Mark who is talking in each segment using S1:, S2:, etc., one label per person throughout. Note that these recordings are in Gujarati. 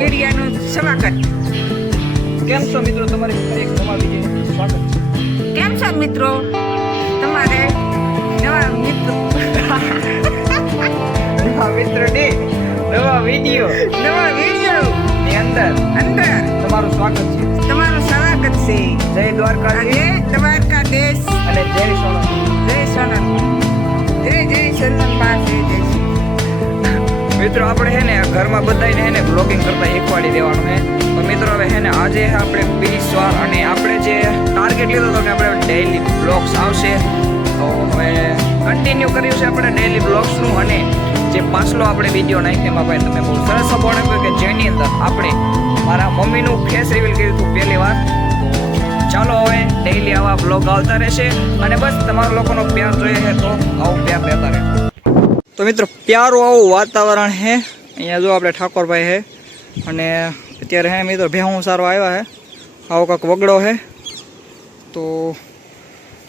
S1: મીડિયાનું સ્વાગત.
S2: કેમ છો મિત્રો? તમારી એક નવા સ્વાગત
S1: કેમ છો મિત્રો? તમારે નવા મિત્રો
S2: નવા મિત્રો ને નવા વીડિયો.
S1: નવા વીડિયો.
S2: ની અંદર.
S1: અંદર.
S2: તમારું સ્વાગત છે.
S1: તમારું સ્વાગત છે.
S2: જય દ્વારકા
S1: જય દ્વારકા દેશ
S2: અને જય સોનમ
S1: જય સોનમ જય જય સોનમ પાસે જય.
S2: મિત્રો, આપણે હે ને ઘરમાં બધાને હે ને બ્લોગિંગ કરતા શીખવાડી દેવાનું હે તો મિત્રો, હવે હે ને આજે આપણે બીસ વાર અને આપણે જે ટાર્ગેટ લીધો હતો કે આપણે ડેઇલી બ્લોગ્સ આવશે, તો હવે કન્ટિન્યુ કર્યું છે આપણે ડેઇલી બ્લોગ્સનું અને જે પાછલો આપણે વીડિયો નાખ્યો એમાં ભાઈ તમે બહુ સરસ સપોર્ટ આપ્યો કે જેની અંદર આપણે મારા મમ્મીનું ફેસ રિવીલ કર્યું હતું પહેલી વાર. ચાલો હવે ડેઈલી આવા બ્લોગ આવતા રહેશે. અને બસ, તમારા લોકોનો પ્યાર જોઈએ છે તો આવું પ્યાર લેતા રહે તો મિત્રો, પ્યારું આવું વાતાવરણ છે અહીંયા જો આપણે ઠાકોરભાઈ છે અને અત્યારે હે મિત્રો, ભેહું સારો આવ્યા છે આવો કાંક વગડો છે તો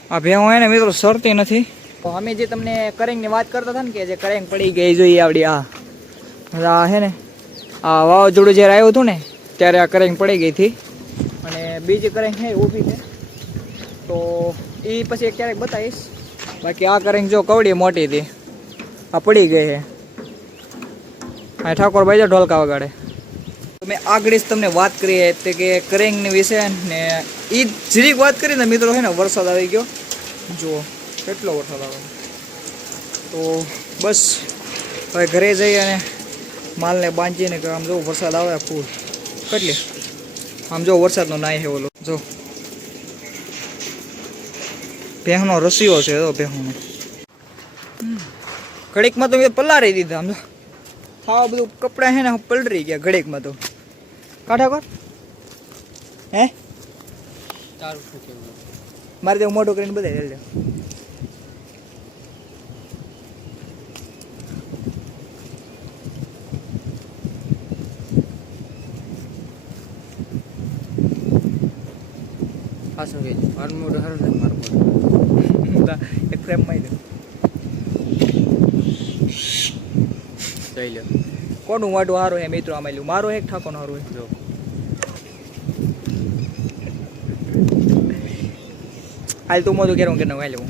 S2: આ ભેહું હે ને મિત્રો, સરતી નથી. તો અમે જે તમને કરેંગની વાત કરતા હતા ને કે જે કરેંગ પડી ગઈ જોઈએ આવડી, આ આ છે ને, આ વાવાઝોડું જ્યારે આવ્યું હતું ને, ત્યારે આ કરેંગ પડી ગઈ હતી. અને બીજી કરેંગ છે ઊભી છે તો એ પછી ક્યારેક બતાવીશ. બાકી આ કરેંગ જો કવડી મોટી હતી. આ પડી ગઈ છે. હા ઠાકોરભાઈ જો ઢોલકા વગાડે. તો મેં આગળ જ તમને વાત કરી હતી કે કરેંગની વિશે ને એ જીરીક વાત કરી ને મિત્રો છે ને વરસાદ આવી ગયો. જુઓ, કેટલો વરસાદ આવે. તો બસ, હવે ઘરે જઈ અને માલને બાંધીને કે આમ જો વરસાદ આવે ફૂલ. કેટલી? આમ જો વરસાદનો નાય છે ઓલો. જો. ભેહનો રસીઓ છે તો ભેહનો ઘડીકમાં તો મેં પલારી દીધા સમજો હા બધું કપડાં છે ને પલરી ગયા ઘડીકમાં તો. કાઢા કર હે? મારે તો મોટું કરીને બધા હેલ
S3: પાછું કે મારું મોઢું છે મારું મોઢું.
S2: એક ફ્રેમમાં
S3: જઈ લો
S2: કોનું વાટું સારું હે મિત્રો આમાં લ્યું? મારો એક ઠાકોર સારું હે.
S3: જો.
S2: હાલ તું મોટું કેરું કે નવું હાલ હું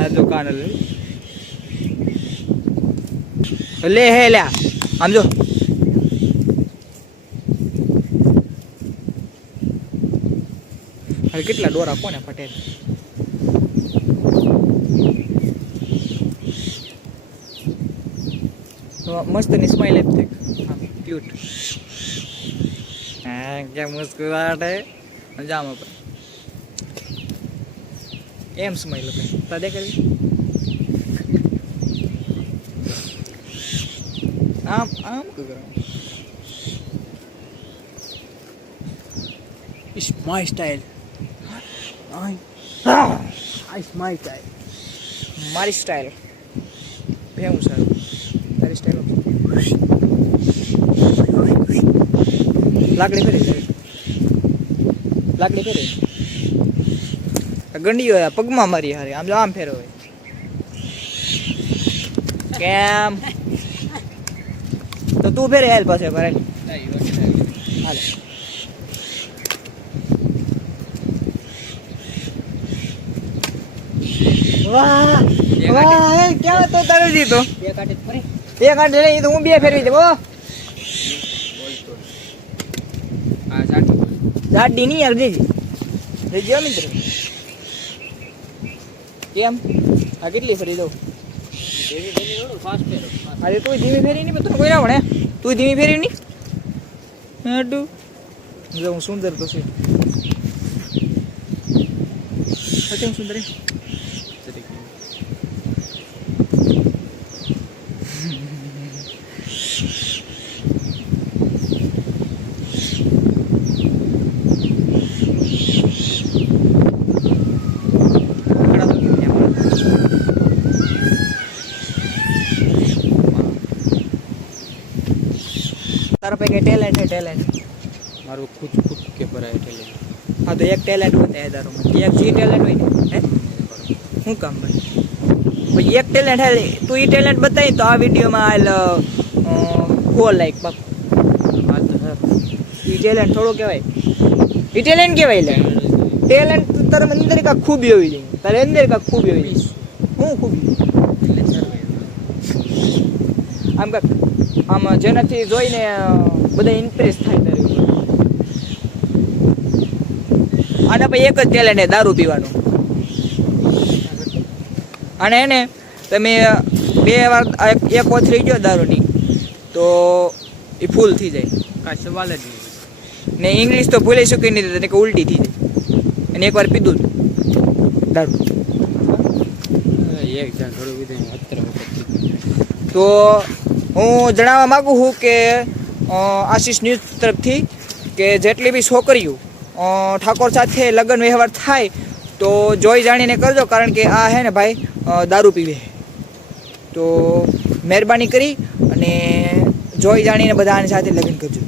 S2: આ દુકાન લે. હે લ્યા આમ જો. હવે કેટલા ડોરા કોને તો મસ્તની સ્માઈલ એપ થઈ ક્યુટ હા, ક્યાં મુસ્કુરાટ હે. જામ પર એમ સમય આપે તા દેખાય આમ આમ કરો
S3: It's my style I it's my style.
S2: મારી સ્ટાઇલ ભેવું સારું. તારી સ્ટાઇલ લાકડી જાય. લાકડી ફેરી ગંડીઓ પગમાં મારી હારે. આમ જો આમ ફેરો કેમ? તો તું ફેરે હેલ પાસે ભરે હાલે. વાહ વાહ ક્યાં તો તારે જીતો
S3: બે કાઢે ફરી.
S2: એક આંટે નહીં તો હું બે ફેરવી દઉં જાડી. નહીં યાર દેજી દેજી મિત્ર. કેમ? આ કેટલી ફરી દઉં? અરે તું ધીમી ફેરી નહીં તું કોઈ ના ભણે તું ધીમી ફેરી નહીં? હાડું. જો હું સુંદર તો છે. અત્યારે સુંદર એમ? આકડા તો કેમ નહીં આપણા? ટેલેન્ટ છે ટેલેન્ટ.
S3: મારું ખુદ ખુદ કે ભરાય ટેલેન્ટ.
S2: હા તો એક ટેલેન્ટ હોય ને તારું એક જી ટેલેન્ટ હોય ને હે? શું કામ ભાઈ? પછી એક ટેલેન્ટ હે તું એ ટેલેન્ટ બતાવી તો આ વિડીયોમાં હાલ ફોર લાઈક બાપ.
S3: હાલ તો સર
S2: એ ટેલેન્ટ થોડો કહેવાય. એ ટેલેન્ટ કહેવાય લે. ટેલેન્ટ તારા અંદર કાંઈક ખૂબી હોવી જોઈએ તારે અંદર કા ખૂબી હોવી હું ખૂબી? આમ કાંઈક આમ જેનાથી જોઈને બધા ઇમ્પ્રેસ થાય તારી ઉપર. આના પછી એક જ ટેલેન્ટ દારૂ પીવાનું. અને એને તમે બે વાર એક ઓથરી ગયો દારૂની તો એ ફૂલ થઈ જાય.
S3: કાંઈ સવાલ જ નહીં.
S2: ને ઇંગ્લિશ તો ભૂલી શકી નહીં તને કે ઉલટી થઈ જાય. અને એકવાર પીધું દારૂ.
S3: એક જણ થોડું કીધું
S2: તો હું જણાવવા માગું છું કે આશીષ ન્યૂઝ તરફથી કે જેટલી બી છોકરીઓ ઠાકોર સાથે લગ્ન વ્યવહાર થાય તો જોઈ જાણીને કરજો કારણ કે આ હે ને ભાઈ દારૂ પીવે તો મહેરબાની કરી અને જોઈ જાણીને બધા આની સાથે લગ્ન કરજો.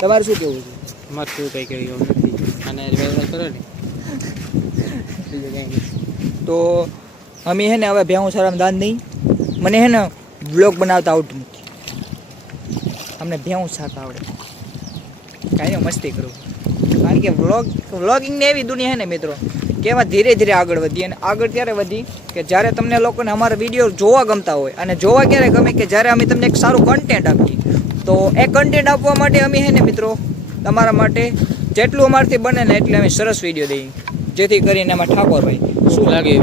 S2: તમારે શું કહેવું છે?
S3: મારે શું કંઈ કહેવું નથી. અને વ્યવહાર કરો ને.
S2: તો અમે હે ને હવે ભેહું સારામાં દાન નહીં. મને હે ને બ્લોગ બનાવતા આવડતું અમને ભેહું શાક આવડે. કાંઈ મસ્તી કરું. કારણ કે વ્લોગ વ્લોગિંગને એવી દુનિયા છે ને મિત્રો કે એમાં ધીરે ધીરે આગળ વધી અને આગળ ત્યારે વધી કે જ્યારે તમને લોકોને અમારા વીડિયો જોવા ગમતા હોય અને જોવા ક્યારે ગમે કે જ્યારે અમે તમને એક સારું કન્ટેન્ટ આપીએ. તો એ કન્ટેન્ટ આપવા માટે અમે હે ને મિત્રો તમારા માટે જેટલું અમારથી બને ને એટલે અમે સરસ વીડિયો દઈએ. જેથી કરીને એમાં ઠાકોરભાઈ
S3: શું લાગે?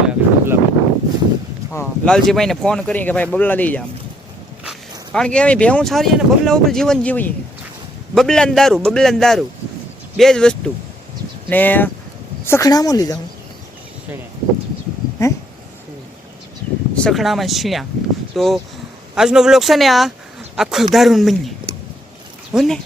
S2: હા લાલજીભાઈને ફોન કરી કે ભાઈ બબલા દઈ જા. કારણ કે અમે ભેહું સારી અને બબલા ઉપર જીવન જીવીએ. બબલાન દારૂ બબલાન દારૂ. બે જ વસ્તુ. ને સખડામાં લઈ જાઉં. હે? સખડામાં છીણ્યા. તો આજનો બ્લોગ છે ને આ આખો દારૂન બની હો ને